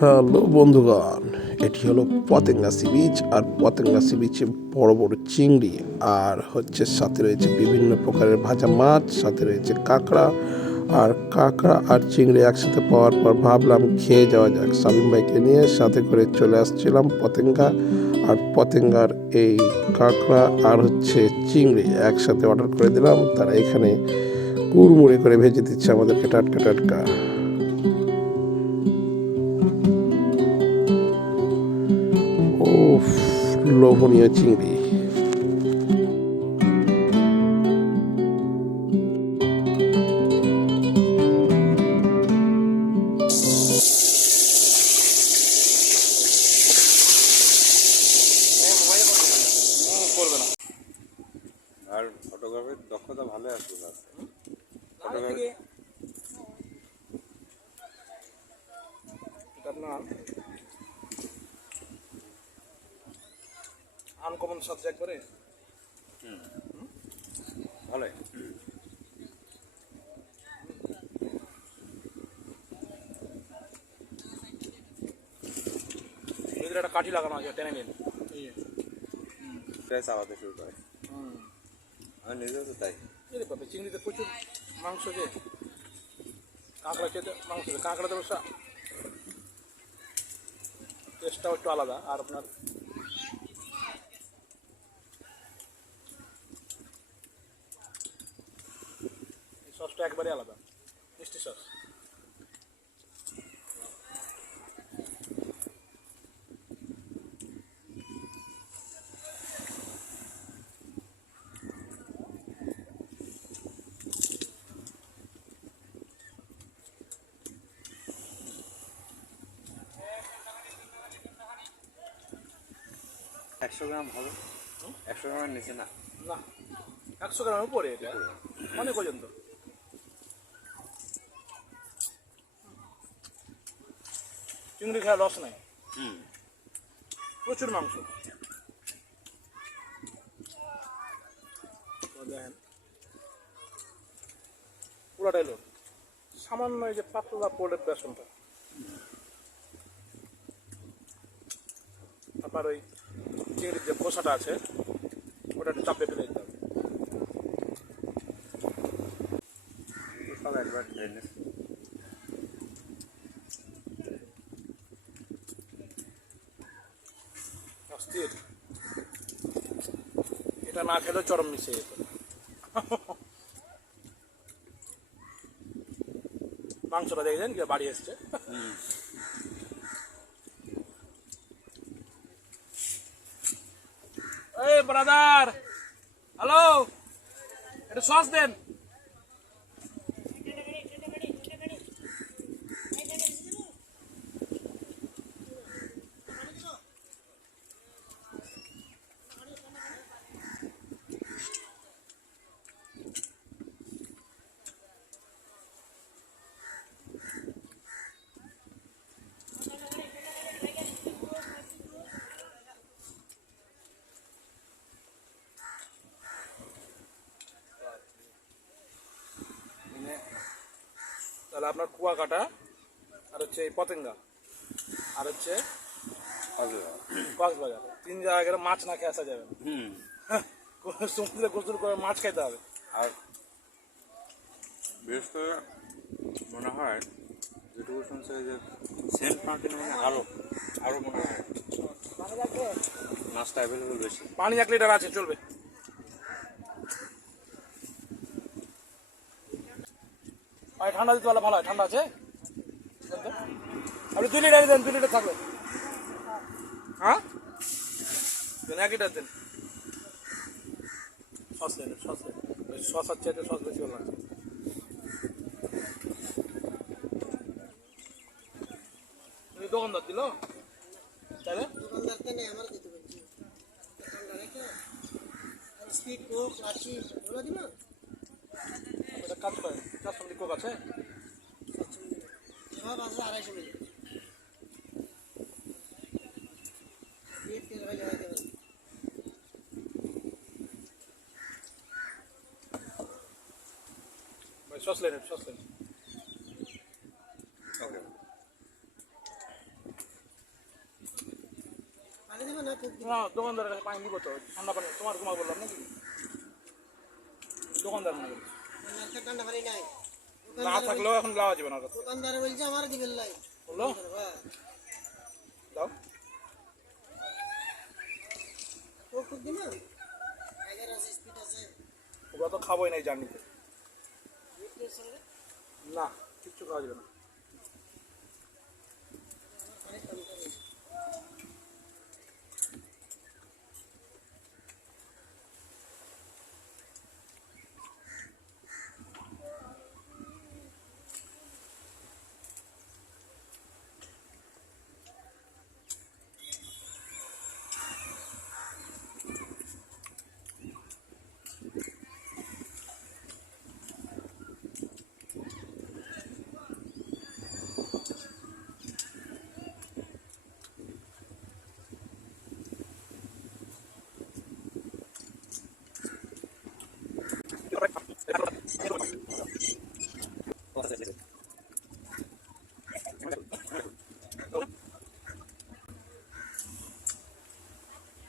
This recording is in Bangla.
হ্যালো বন্ধুগণ, এটি হলো পতেঙ্গা সি বিচ, আর পতেঙ্গা সি বিচে বড় বড় চিংড়ি, আর হচ্ছে সাথে রয়েছে বিভিন্ন প্রকারের ভাজা মাছ, সাথে রয়েছে কাঁকড়া, আর কাঁকড়া আর চিংড়ি একসাথে পাওয়ার পর ভাবলাম খেয়ে যাওয়া যাক। সামিম ভাইকে নিয়ে সাথে করে চলে আসছিলাম পতেঙ্গা, আর পতেঙ্গার এই কাঁকড়া আর হচ্ছে চিংড়ি একসাথে অর্ডার করে দিলাম। তারা এখানে কুড়মুড়ি করে ভেজে দিচ্ছে আমাদেরকে টাটকা টাটকা। লোভনীয় চিংড়ি। আর ফটোগ্রাফির দক্ষতা ভালো আছে আপনার আনকমন সাবজেক্ট একবারে ভালোই এদের একটা কাঠি লাগানো আছে টেনে নিন। প্রায় চালাতে শুরু করে হুম। আমি নিজেও তো তাই এই রে বাবা চিংড়িতে প্রচুর মাংস যে কাঁকড়া খেতে মাংস। কাঁকড়াতে অবশ্য টেস্টটাও একটু আলাদা আর আপনার এই সসটা একবারে আলাদা। মিষ্টি সস। একশো গ্রাম হবে। একশো গ্রামের নিচে না। না। একশো গ্রামের পরে এটা। অনেক পর্যন্ত। চিংড়ি খাওয়া রস নাই। হুম। প্রচুর মাংস। দেখেন পুরাটাই লোক সামান্য এই যে পাতলা পোলের বেসনটা। আপনার ওই চিংড়ির যে খোসাটা আছে ওটা একটু চাপে ফেলে দিতে হবে। একবার খেয়ে নিস এটা না খেলেও চরম মিশে যেত। মাংসটা দেখছেন কি? বাড়ি এসছে। এই ব্রাদার হ্যালো এটা সস দেন। তাহলে আপনার কুয়াকাটা আর হচ্ছে এই পতেঙ্গা আর হচ্ছে কক্সবাজার। তিন জায়গায় গেলে মাছ না খেয়ে আসা যাবে হুম। সমুদ্রে গোসল করে মাছ খেতে হবে। আর বিশেষ করে মনে হয় যেটুকু শুনছে যে সেন্ট মার্টিনে মানে আরও আরও মনে হয়। মাছটা অ্যাভেলেবেল বেশি। পানি এক লিটার আছে চলবে। ভাই ঠান্ডা দিতে পারলে ভালো হয় ঠান্ডা আছে। আপনি দুই লিটার দেন দুই লিটার থাকবে। হ্যাঁ? দেন এক লিটার দেন। সস দেন সস সস আর চাইতে সস বেশি ভালো লাগছে দোকানদার দিল? তাহলে? দোকানদার নেই আমার দিতে বলছি দোকানদার স্পিড কোক লাচি ওগুলো দিব কাজ করে। চারশো মিলি কোক আছে? সব আসলে আড়াইশো মিনিট। পেট তেল ভাই জমা দেবেন ভাই সস লেন সস লেন। ওকে। দেবে না কোক দিবে না দোকানদারের কাছে পানি দিব তো ঠান্ডা পানি। তোমার তোমার বললাম নাকি? দোকানদার মনে না থাকলেও এখন লাওয়া যাবে না দোকানদার বলছে আমার দিবেন লাই বলল দাও দিবে টাইগার আছে স্পিড আছে ওগুলো তো খাবোই নাই জার্নিতে না কিচ্ছু খাওয়া যাবে না।